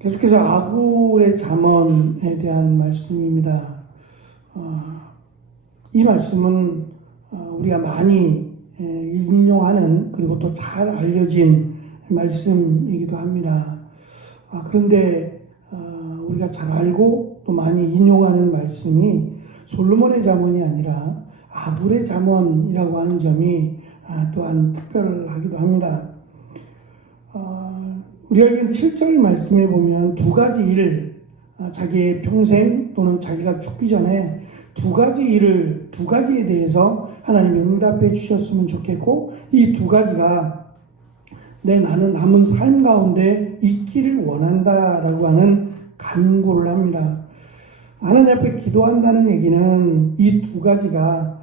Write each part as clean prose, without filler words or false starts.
계속해서 아굴의 잠언에 대한 말씀입니다. 이 말씀은 우리가 많이 인용하는 그리고 또 잘 알려진 말씀이기도 합니다. 그런데 우리가 잘 알고 또 많이 인용하는 말씀이 솔로몬의 잠언이 아니라 아굴의 잠언이라고 하는 점이 또한 특별하기도 합니다. 우리가 읽은 7절 말씀에 보면 두 가지 일, 자기의 평생 또는 자기가 죽기 전에 두 가지에 대해서 하나님이 응답해 주셨으면 좋겠고, 이 두 가지가 나는 남은 삶 가운데 있기를 원한다라고 하는 간구를 합니다. 하나님 앞에 기도한다는 얘기는 이 두 가지가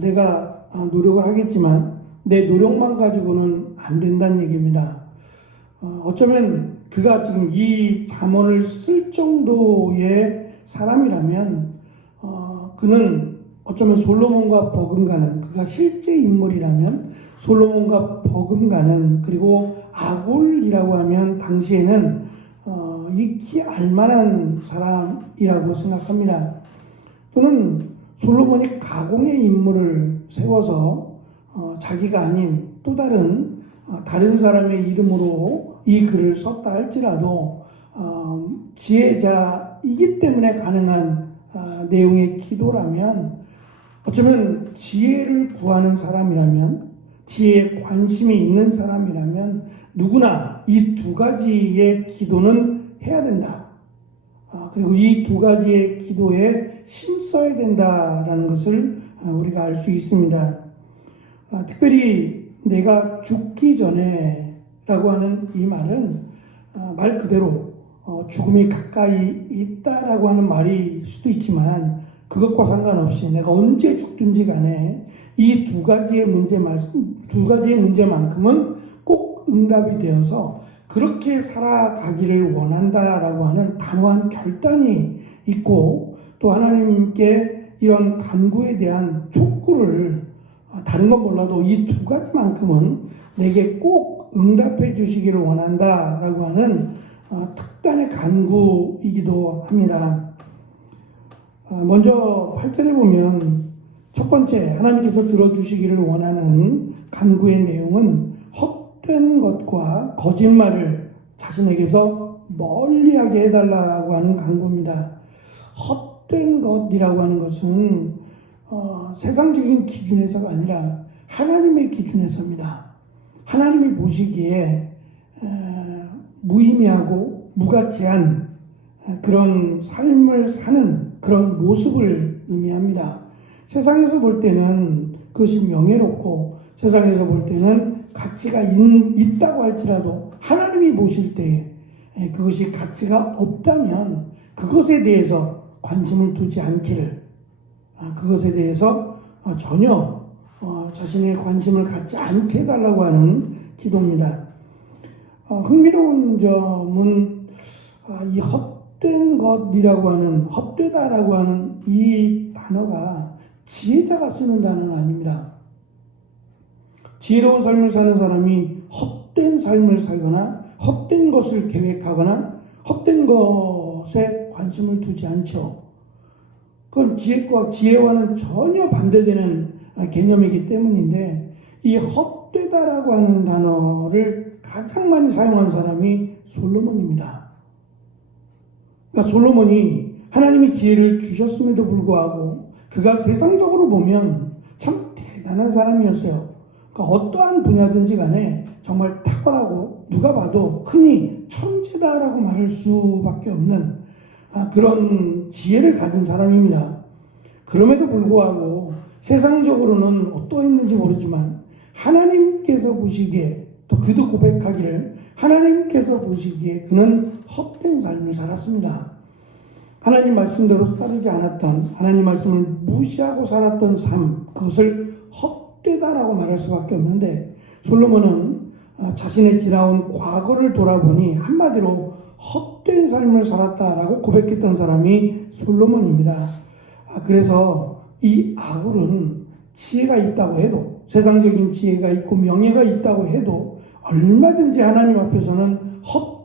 내가 노력을 하겠지만 내 노력만 가지고는 안 된다는 얘기입니다. 어쩌면 그가 지금 이 잠언을 쓸 정도의 사람이라면 그는 어쩌면 솔로몬과 버금가는, 그가 실제 인물이라면 솔로몬과 버금가는, 그리고 아굴이라고 하면 당시에는 익히 알만한 사람이라고 생각합니다. 또는 솔로몬이 가공의 인물을 세워서 자기가 아닌 또 다른 사람의 이름으로 이 글을 썼다 할지라도 지혜자이기 때문에 가능한 내용의 기도라면, 어쩌면 지혜를 구하는 사람이라면, 지혜에 관심이 있는 사람이라면 누구나 이 두 가지의 기도는 해야 된다. 그리고 이 두 가지의 기도에 힘써야 된다라는 것을 우리가 알 수 있습니다. 특별히 내가 죽기 전에 라고 하는 이 말은 말 그대로 죽음이 가까이 있다라고 하는 말일 수도 있지만, 그것과 상관없이 내가 언제 죽든지 간에 이 두 가지의 문제만큼은 꼭 응답이 되어서 그렇게 살아가기를 원한다라고 하는 단호한 결단이 있고, 또 하나님께 이런 간구에 대한 촉구를, 다른 건 몰라도 이 두 가지만큼은 내게 꼭 응답해 주시기를 원한다라고 하는 특단의 간구이기도 합니다. 먼저 8절에 보면 첫 번째 하나님께서 들어주시기를 원하는 간구의 내용은 헛된 것과 거짓말을 자신에게서 멀리하게 해달라고 하는 간구입니다. 헛된 것이라고 하는 것은 세상적인 기준에서가 아니라 하나님의 기준에서입니다. 하나님이 보시기에 무의미하고 무가치한 그런 삶을 사는 그런 모습을 의미합니다. 세상에서 볼 때는 그것이 명예롭고, 세상에서 볼 때는 가치가 있다고 할지라도 하나님이 보실 때 그것이 가치가 없다면 그것에 대해서 관심을 두지 않기를, 그것에 대해서 전혀 자신의 관심을 갖지 않게 해달라고 하는 기도입니다. 흥미로운 점은 이 헛된 것이라고 하는, 헛되다라고 하는 이 단어가 지혜자가 쓰는 단어는 아닙니다. 지혜로운 삶을 사는 사람이 헛된 삶을 살거나 헛된 것을 계획하거나 헛된 것에 관심을 두지 않죠. 그건 지혜와는 전혀 반대되는 개념이기 때문인데, 이 헛되다라고 하는 단어를 가장 많이 사용한 사람이 솔로몬입니다. 그러니까 솔로몬이 하나님이 지혜를 주셨음에도 불구하고 그가 세상적으로 보면 참 대단한 사람이었어요. 그러니까 어떠한 분야든지 간에 정말 탁월하고 누가 봐도 흔히 천재다라고 말할 수밖에 없는 그런 지혜를 가진 사람입니다. 그럼에도 불구하고 세상적으로는 어떠했는지 모르지만 하나님께서 보시기에, 또 그도 고백하기를 하나님께서 보시기에 그는 헛된 삶을 살았습니다. 하나님 말씀대로 따르지 않았던, 하나님 말씀을 무시하고 살았던 삶, 그것을 헛되다라고 말할 수밖에 없는데, 솔로몬은 자신의 지나온 과거를 돌아보니 한마디로 헛된 삶을 살았다라고 고백했던 사람이 솔로몬입니다. 그래서 이 아굴은 지혜가 있다고 해도, 세상적인 지혜가 있고 명예가 있다고 해도 얼마든지 하나님 앞에서는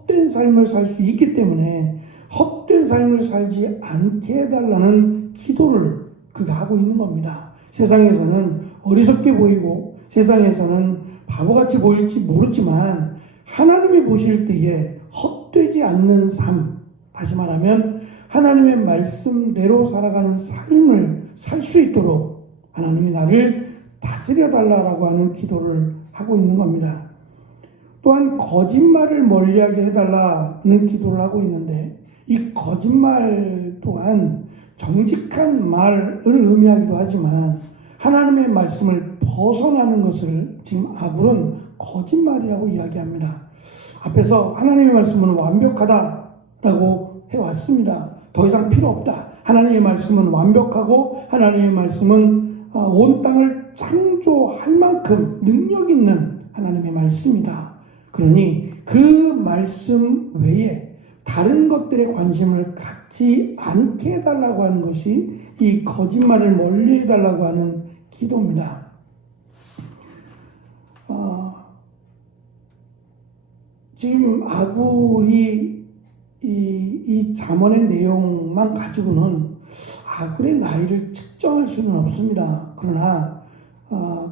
헛된 삶을 살 수 있기 때문에 헛된 삶을 살지 않게 해달라는 기도를 그가 하고 있는 겁니다. 세상에서는 어리석게 보이고 세상에서는 바보같이 보일지 모르지만 하나님이 보실 때에 헛되지 않는 삶, 다시 말하면 하나님의 말씀대로 살아가는 삶을 살 수 있도록 하나님이 나를 다스려 달라고 하는 기도를 하고 있는 겁니다. 또한 거짓말을 멀리하게 해달라는 기도를 하고 있는데 이 거짓말 또한 정직한 말을 의미하기도 하지만 하나님의 말씀을 벗어나는 것을 지금 아굴은 거짓말이라고 이야기합니다. 앞에서 하나님의 말씀은 완벽하다라고 해왔습니다. 더 이상 필요 없다. 하나님의 말씀은 완벽하고 하나님의 말씀은 온 땅을 창조할 만큼 능력 있는 하나님의 말씀이다. 그러니 그 말씀 외에 다른 것들에 관심을 갖지 않게 해달라고 하는 것이 이 거짓말을 멀리 해달라고 하는 기도입니다. 지금 아굴이 이 잠언의 내용만 가지고는 아굴의 나이를 측정할 수는 없습니다. 그러나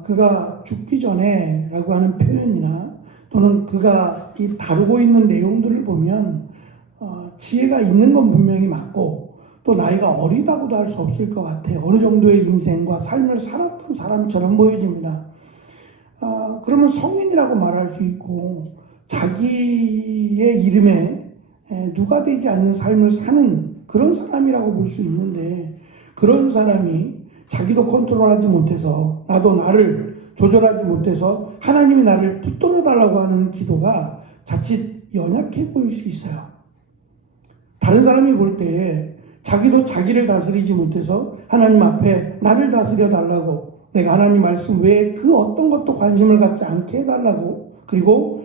그가 죽기 전에라고 하는 표현이나 또는 그가 이 다루고 있는 내용들을 보면 지혜가 있는 건 분명히 맞고 또 나이가 어리다고도 할 수 없을 것 같아요. 어느 정도의 인생과 삶을 살았던 사람처럼 보여집니다. 그러면 성인이라고 말할 수 있고 자기의 이름에 누가 되지 않는 삶을 사는 그런 사람이라고 볼 수 있는데 그런 사람이 자기도 컨트롤하지 못해서 나도 나를 조절하지 못해서 하나님이 나를 붙들어 달라고 하는 기도가 자칫 연약해 보일 수 있어요. 다른 사람이 볼 때 자기도 자기를 다스리지 못해서 하나님 앞에 나를 다스려 달라고 내가 하나님 말씀 외에 그 어떤 것도 관심을 갖지 않게 해달라고 그리고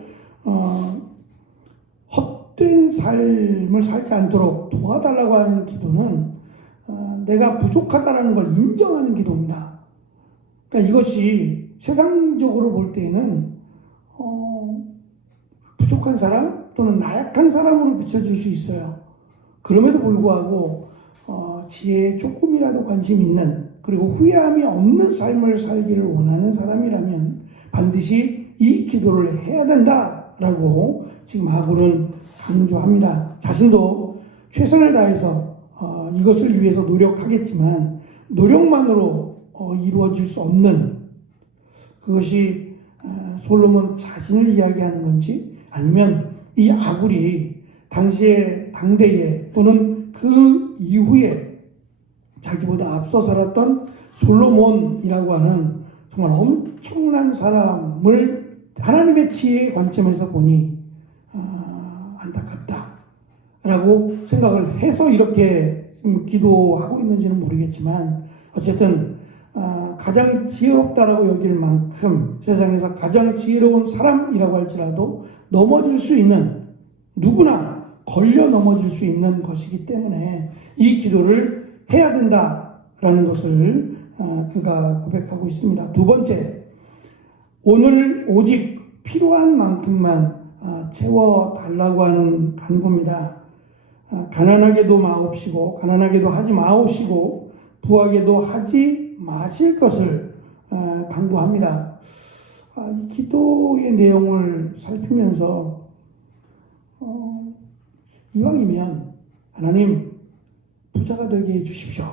헛된 삶을 살지 않도록 도와달라고 하는 기도는 내가 부족하다는 걸 인정하는 기도입니다. 그러니까 이것이 세상적으로 볼 때에는 부족한 사람 또는 나약한 사람으로 비춰질 수 있어요. 그럼에도 불구하고 지혜에 조금이라도 관심 있는 그리고 후회함이 없는 삶을 살기를 원하는 사람이라면 반드시 이 기도를 해야 된다라고 지금 아굴은 강조합니다. 자신도 최선을 다해서 이것을 위해서 노력하겠지만 노력만으로 이루어질 수 없는 그것이 솔로몬 자신을 이야기하는 건지 아니면 이 아굴이 당시에 당대에 또는 그 이후에 자기보다 앞서 살았던 솔로몬이라고 하는 정말 엄청난 사람을 하나님의 지혜의 관점에서 보니 안타깝다라고 생각을 해서 이렇게 기도하고 있는지는 모르겠지만 어쨌든 가장 지혜롭다라고 여길 만큼 세상에서 가장 지혜로운 사람이라고 할지라도 넘어질 수 있는 누구나 걸려 넘어질 수 있는 것이기 때문에 이 기도를 해야 된다라는 것을 그가 고백하고 있습니다. 두 번째, 오늘 오직 필요한 만큼만 채워달라고 하는 간구입니다. 가난하게도 마옵시고 가난하게도 하지 마옵시고 부하게도 하지 마실 것을 간구합니다. 이 기도의 내용을 살피면서 이왕이면 하나님 부자가 되게 해주십시오.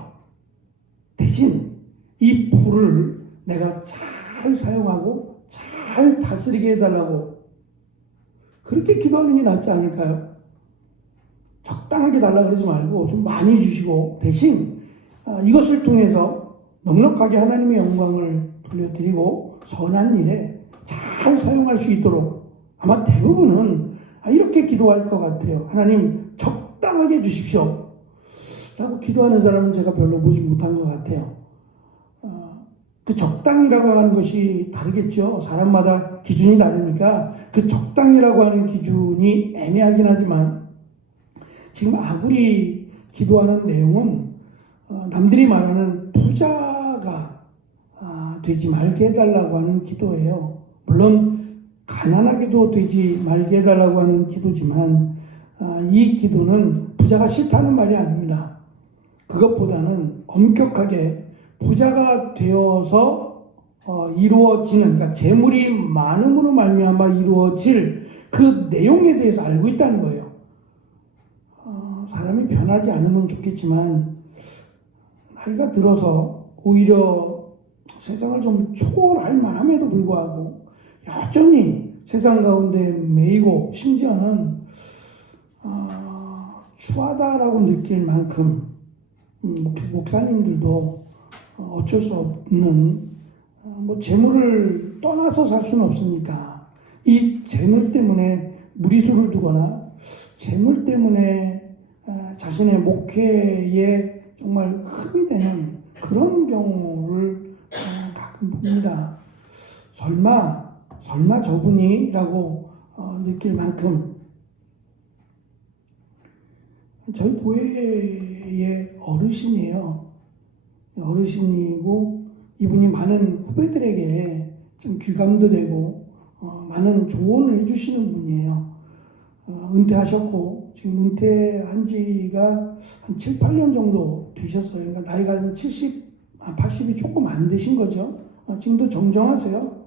대신 이 부를 내가 잘 사용하고 잘 다스리게 해달라고 그렇게 기도하는 게 낫지 않을까요? 적당하게 달라 그러지 말고 좀 많이 주시고 대신 이것을 통해서 넉넉하게 하나님의 영광을 돌려드리고 선한 일에 잘 사용할 수 있도록 아마 대부분은 이렇게 기도할 것 같아요. 하나님 적당하게 주십시오 라고 기도하는 사람은 제가 별로 보지 못한 것 같아요. 그 적당이라고 하는 것이 다르겠죠. 사람마다 기준이 다르니까 그 적당이라고 하는 기준이 애매하긴 하지만 지금 아굴이 기도하는 내용은 남들이 말하는 부자가 되지 말게 해달라고 하는 기도예요. 물론 가난하게도 되지 말게 해달라고 하는 기도지만 이 기도는 부자가 싫다는 말이 아닙니다. 그것보다는 엄격하게 부자가 되어서 이루어지는, 그러니까 재물이 많음으로 말미암아 이루어질 그 내용에 대해서 알고 있다는 거예요. 사람이 변하지 않으면 좋겠지만 나이가 들어서 오히려 세상을 좀 초월할 만함에도 불구하고 여전히 세상 가운데 매이고 심지어는 추하다라고 느낄 만큼 목사님들도 어쩔 수 없는 재물을 떠나서 살 수는 없으니까 이 재물 때문에 무리수를 두거나 재물 때문에 자신의 목회에 정말 흠이 되는 그런 경우를 가끔 봅니다. 설마 저분이라고 느낄 만큼 저희 교회의 어르신이에요. 어르신이고 이분이 많은 후배들에게 좀 귀감도 되고 많은 조언을 해주시는 분이에요. 은퇴하셨고 지금 은퇴한 지가 한 7, 8년 정도 되셨어요. 그러니까 나이가 한 80이 조금 안 되신 거죠. 지금도 정정하세요.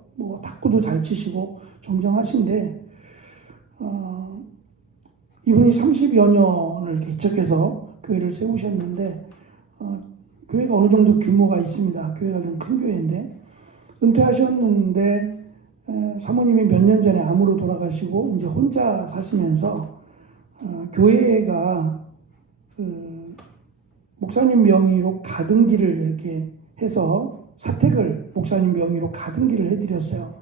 탁구도 잘 치시고 정정하신데 이분이 30여 년을 개척해서 교회를 세우셨는데 교회가 어느 정도 규모가 있습니다. 교회가 좀 큰 교회인데 은퇴하셨는데 사모님이 몇 년 전에 암으로 돌아가시고 이제 혼자 사시면서 교회가 목사님 명의로 가등기를 이렇게 해서 사택을 목사님 명의로 가등기를 해드렸어요.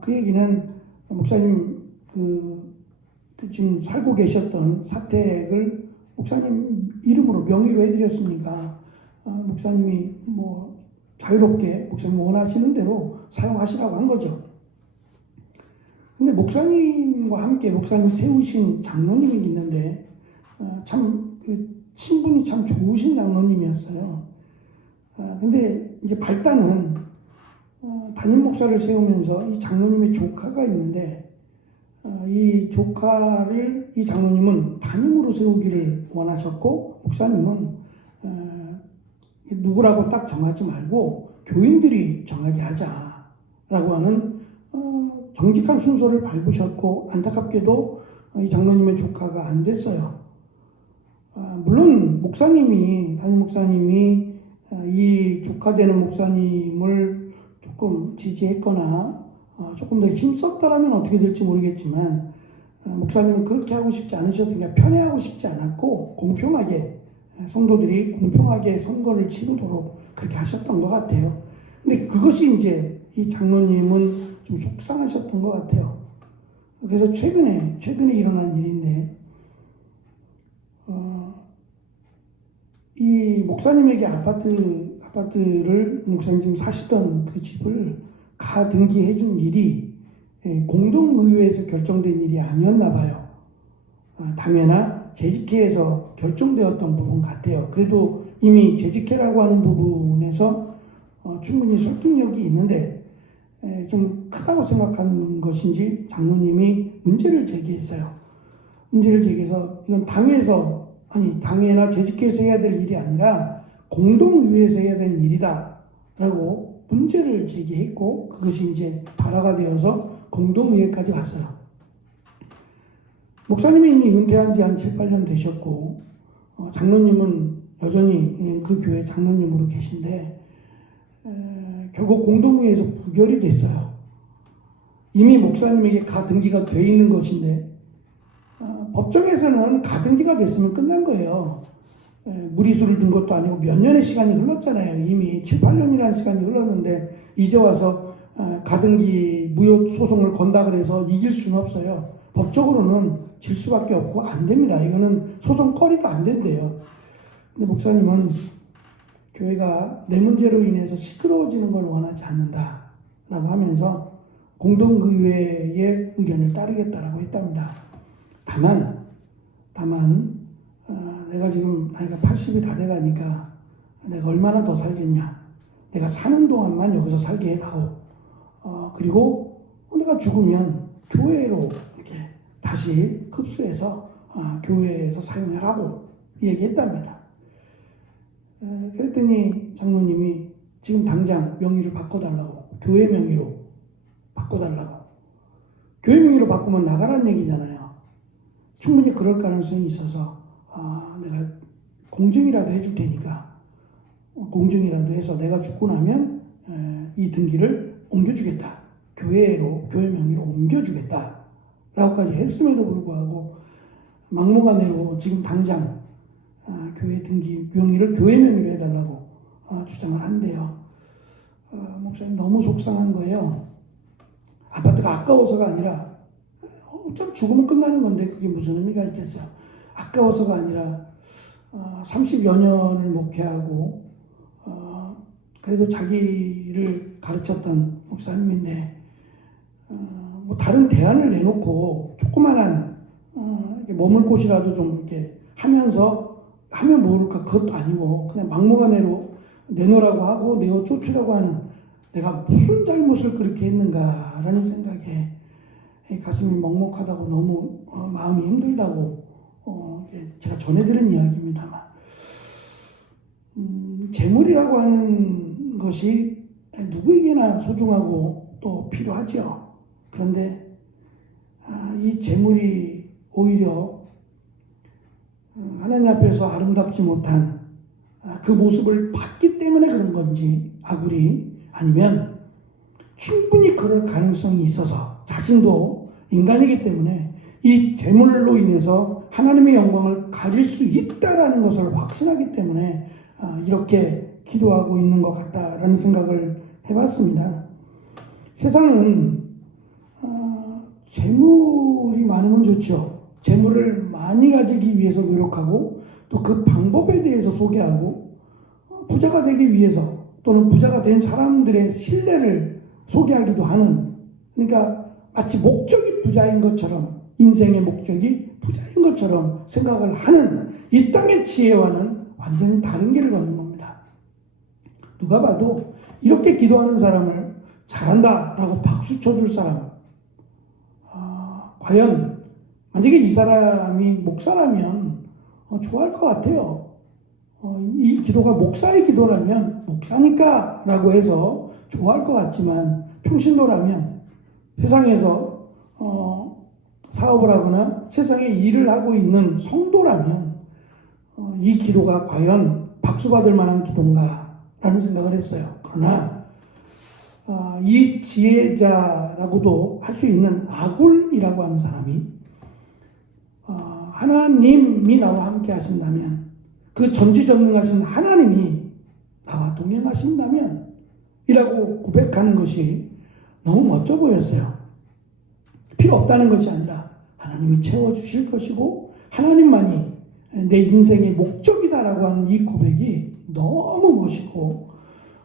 그 얘기는 목사님 지금 살고 계셨던 사택을 목사님 이름으로 명의로 해드렸으니까 목사님이 자유롭게 목사님 원하시는 대로 사용하시라고 한 거죠. 근데 목사님과 함께 목사님 세우신 장로님이 있는데 참 신분이 참 좋으신 장로님이었어요. 근데 이제 발단은 담임 목사를 세우면서 이 장로님의 조카가 있는데 이 조카를 이 장로님은 담임으로 세우기를 원하셨고 목사님은 누구라고 딱 정하지 말고 교인들이 정하게 하자라고 하는 정직한 순서를 밟으셨고 안타깝게도 이 장로님의 조카가 안 됐어요. 물론 담임 목사님이 이 조카 되는 목사님을 조금 지지했거나 조금 더 힘썼다라면 어떻게 될지 모르겠지만 목사님은 그렇게 하고 싶지 않으셨으니까 편애하고 싶지 않았고 공평하게 성도들이 공평하게 선거를 치르도록 그렇게 하셨던 것 같아요. 근데 그것이 이제 이 장로님은 좀 속상하셨던 것 같아요. 그래서 최근에 일어난 일인데 이 목사님에게 아파트를 목사님 지금 사시던 그 집을 가등기해 준 일이 공동의회에서 결정된 일이 아니었나 봐요. 당연한 재직회에서 결정되었던 부분 같아요. 그래도 이미 재직회라고 하는 부분에서 충분히 설득력이 있는데 좀 크다고 생각한 것인지 장로님이 문제를 제기했어요. 문제를 제기해서 이건 당회나 재직회에서 해야 될 일이 아니라 공동의회에서 해야 될 일이다 라고 문제를 제기했고 그것이 이제 발화가 되어서 공동의회까지 갔어요. 목사님이 이미 은퇴한 지 한 7, 8년 되셨고 장로님은 여전히 그 교회 장로님으로 계신데 결국 공동회에서 부결이 됐어요. 이미 목사님에게 가등기가 돼 있는 것인데 법정에서는 가등기가 됐으면 끝난 거예요. 무리수를 둔 것도 아니고 몇 년의 시간이 흘렀잖아요. 이미 7, 8년이라는 시간이 흘렀는데 이제 와서 가등기 무효 소송을 건다 그래서 이길 수는 없어요. 법적으로는 질 수밖에 없고 안 됩니다. 이거는 소송거리가 안 된대요. 근데 목사님은 교회가 내 문제로 인해서 시끄러워지는 걸 원하지 않는다 라고 하면서 공동의회의 의견을 따르겠다라고 했답니다. 다만 내가 지금 나이가 80이 다 돼가니까 내가 얼마나 더 살겠냐. 내가 사는 동안만 여기서 살게 해다오. 그리고 내가 죽으면 교회로 이렇게 다시 흡수해서 교회에서 사용하라고 얘기했답니다. 그랬더니 장로님이 지금 당장 명의를 바꿔달라고, 교회 명의로 바꿔달라고. 교회 명의로 바꾸면 나가라는 얘기잖아요. 충분히 그럴 가능성이 있어서 내가 공증이라도 해줄 테니까, 공증이라도 해서 내가 죽고 나면 이 등기를 옮겨주겠다. 교회 명의로 옮겨주겠다. 라고까지 했음에도 불구하고 막무가내로 지금 당장 교회 등기 명의를 교회 명의로 해달라고 주장을 한대요. 목사님 너무 속상한 거예요. 아파트가 아까워서가 아니라 어차피 죽으면 끝나는 건데 그게 무슨 의미가 있겠어요. 아까워서가 아니라 30여 년을 목회하고 그래도 자기를 가르쳤던 목사님인데 뭐 다른 대안을 내놓고 조그만한 머물 곳이라도 좀 이렇게 하면서 하면 모를까 그것도 아니고 그냥 막무가내로 내놓으라고 하고 내어 쫓으라고 하는 내가 무슨 잘못을 그렇게 했는가라는 생각에 가슴이 먹먹하다고 너무 마음이 힘들다고 제가 전해드린 이야기입니다만 재물이라고 하는 것이 누구에게나 소중하고 또 필요하죠. 그런데 이 재물이 오히려 하나님 앞에서 아름답지 못한 그 모습을 봤기 때문에 그런 건지 아굴이 아니면 충분히 그럴 가능성이 있어서 자신도 인간이기 때문에 이 재물로 인해서 하나님의 영광을 가질 수 있다라는 것을 확신하기 때문에 이렇게 기도하고 있는 것 같다라는 생각을 해봤습니다. 세상은 재물이 많으면 좋죠. 재물을 많이 가지기 위해서 노력하고 또 그 방법에 대해서 소개하고 부자가 되기 위해서 또는 부자가 된 사람들의 신뢰를 소개하기도 하는, 그러니까 마치 목적이 부자인 것처럼, 인생의 목적이 부자인 것처럼 생각을 하는 이 땅의 지혜와는 완전히 다른 길을 걷는 겁니다. 누가 봐도 이렇게 기도하는 사람을 잘한다라고 박수 쳐줄 사람, 과연 만약에 이 사람이 목사라면 좋아할 것 같아요. 이 기도가 목사의 기도라면 목사니까 라고 해서 좋아할 것 같지만 평신도라면 세상에서 사업을 하거나 세상에 일을 하고 있는 성도라면 이 기도가 과연 박수받을 만한 기도인가 라는 생각을 했어요. 그러나 이 지혜자라고도 할 수 있는 아굴이라고 하는 사람이 하나님이 나와 함께 하신다면, 그 전지전능하신 하나님이 나와 동행하신다면 이라고 고백하는 것이 너무 멋져 보였어요. 필요 없다는 것이 아니라 하나님이 채워주실 것이고 하나님만이 내 인생의 목적이다라고 하는 이 고백이 너무 멋있고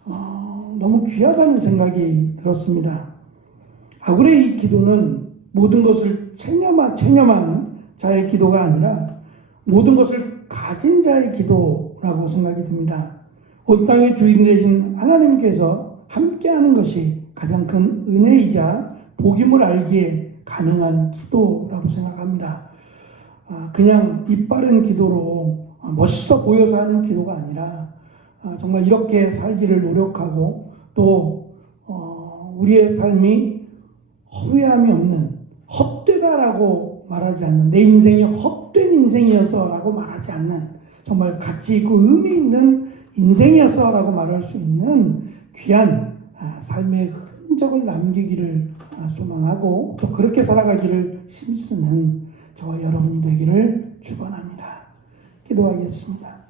너무 귀하다는 생각이 들었습니다. 아굴의 이 기도는 모든 것을 체념한 자의 기도가 아니라 모든 것을 가진 자의 기도라고 생각이 듭니다. 온 땅의 주인 되신 하나님께서 함께하는 것이 가장 큰 은혜이자 복임을 알기에 가능한 기도라고 생각합니다. 그냥 이빠른 기도로 멋있어 보여서 하는 기도가 아니라 정말 이렇게 살기를 노력하고 또 우리의 삶이 허위함이 없는, 헛되다라고 말하지 않는, 내 인생이 헛된 인생이어서 라고 말하지 않는, 정말 가치 있고 의미 있는 인생이었어 라고 말할 수 있는 귀한 삶의 흔적을 남기기를 소망하고 또 그렇게 살아가기를 힘쓰는 저와 여러분이 되기를 축원합니다. 기도하겠습니다.